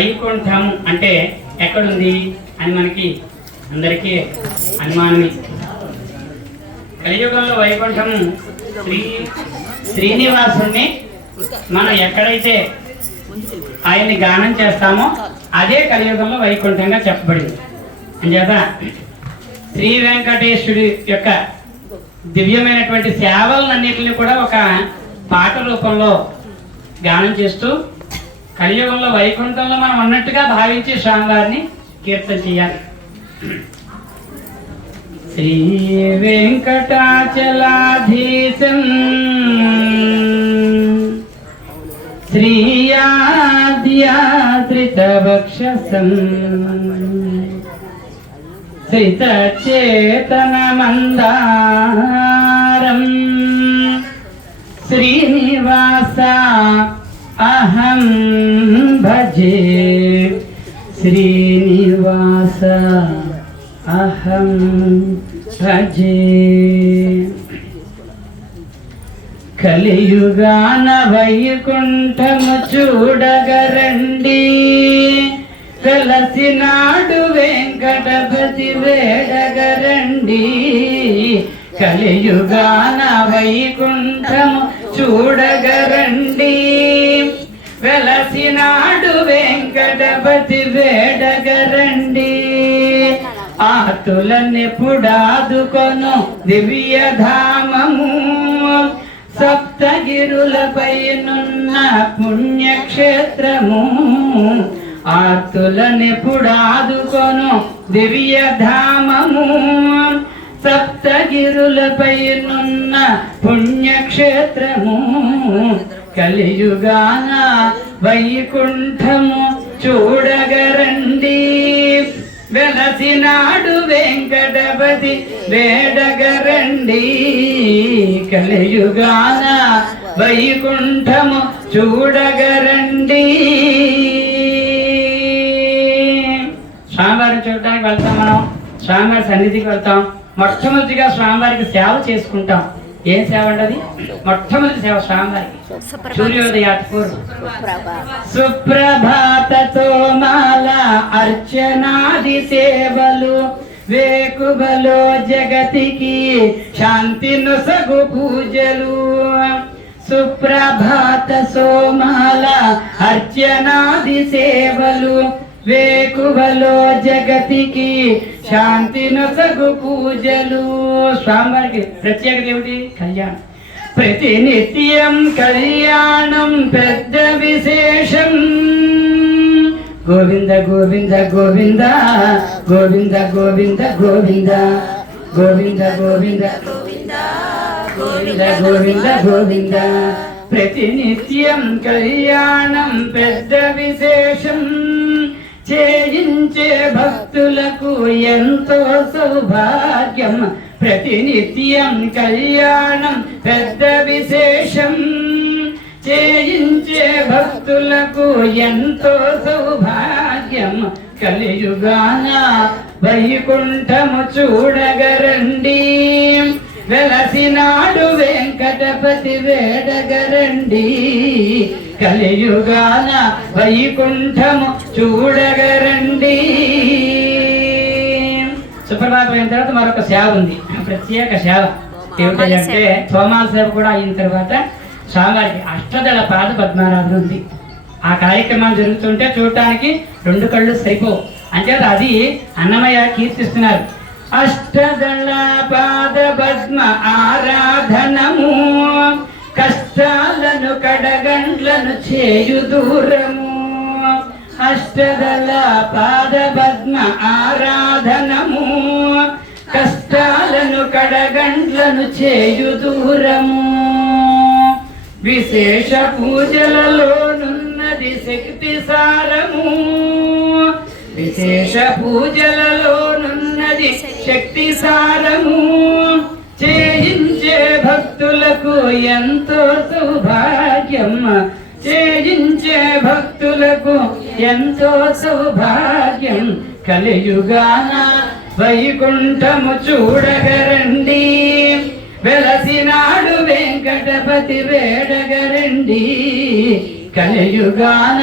వైకుంఠం అంటే ఎక్కడుంది అని మనకి అందరికీ అనుమానమే. కలియుగంలో వైకుంఠము శ్రీనివాసుని మనం ఎక్కడైతే ఆయన్ని గానం చేస్తామో అదే కలియుగంలో వైకుంఠంగా చెప్పబడింది. అంచేత శ్రీ వెంకటేశ్వరుడి యొక్క దివ్యమైనటువంటి సేవలన్నింటినీ కూడా ఒక పాట రూపంలో గానం చేస్తూ కలియుగంలో వైకుంఠంలో మనం ఉన్నట్టుగా భావించి స్వామివారిని కీర్తన చేయాలి. శ్రీ వెంకటాచలాధీశం శ్రీయాద్యాశ్రితవక్షసం శ్రితచేతనమందారం శ్రీనివాస అహం భజే శ్రీనివాస అహం భజే. కలియుగాన వైకుంఠము చూడగరండి, వెలసినాడు వెంకటపతి వేడగరండి. కలియుగాన వైకుంఠము చూడగరండి, వెలసినాడు వెంకటపతి వేడగరండి. ఆతులనెప్పుడాదుకొను దివ్యధామము, సప్తగిరులపైనున్న పుణ్యక్షేత్రము. ఆతులనెప్పుడాదుకొను దివ్యధామము, సప్తగిరులపైనున్న పుణ్యక్షేత్రము. కలియుగాన వైకుంఠము చూడగరండి, వెలసినాడు వెంకటపతి వేడగరండి. కలియుగాన వైకుంఠము చూడగరండి. స్వామివారిని చూడటానికి వెళ్తాం, మనం స్వామివారి సన్నిధికి వెళ్తాం. మొట్టమొదటిగా స్వామివారికి సేవ చేసుకుంటాం. ఏం సేవ అంటది? మొట్టమొదటి సేవ స్వామివారికి సూర్యోదయాత్పూర్వం సుప్రభాతతో మాల అర్చనాది సేవలు, వేకువలో జగతికి శాంతి నొసగు పూజలు. సుప్రభాత సోమాల అర్చనాది సేవలు, వేకువలో జగతికి శాంతి నొసగు పూజలు. స్వామివారికి ప్రత్యేకత ఏమిటి? కళ్యాణం. ప్రతినిత్యం కళ్యాణం పెద్ద విశేషం. గోవింద గోవింద గోవింద గోవింద గోవింద గోవింద గోవింద గోవింద గోవింద గోవింద గోవింద. ప్రతినిత్యం కళ్యాణం పెద్ద విశేషం, చేయించే భక్తులకు ఎంతో సౌభాగ్యం. ప్రతినిత్యం కళ్యాణం పెద్ద విశేషం, చేయించే భక్తులకు ఎంతో సౌభాగ్యం. కలియుగాన వైకుంఠము చూడగరండి, వెలసినాడు వెంకటపతి వేడగరండి. కలియుగాన వైకుంఠము చూడగరండి. సుప్రభాతం అయిన తర్వాత మరొక సేవ ఉంది, ప్రత్యేక సేవ. ఏమిటంటే సోమాల సేవ కూడా అయిన తర్వాత స్వామివారికి అష్టదళ పాద పద్మారాధన ఉంది. ఆ కార్యక్రమాలు జరుగుతుంటే చూడటానికి రెండు కళ్ళు సరిపోవు. అంచేత అది అన్నమయ్య కీర్తిస్తున్నారు. అష్టదళ పాద పద్మ ఆరాధనము, కష్టాలను కడగండ్లను చేయు దూరము. అష్టదళ పాద పద్మ ఆరాధనము, కష్టాలను కడగండ్లను చేయు దూరము. విశేష పూజలలోనున్నది శక్తి సారము, విశేష పూజలలోనున్నది శక్తి సారము. చేయించే భక్తులకు ఎంతో సౌభాగ్యం, చేయించే భక్తులకు ఎంతో సౌభాగ్యం. కలియుగాన వైకుంఠము చూడగరండి, వెలసినాడు వెంకటపతి వేడగరండి. కలియుగాన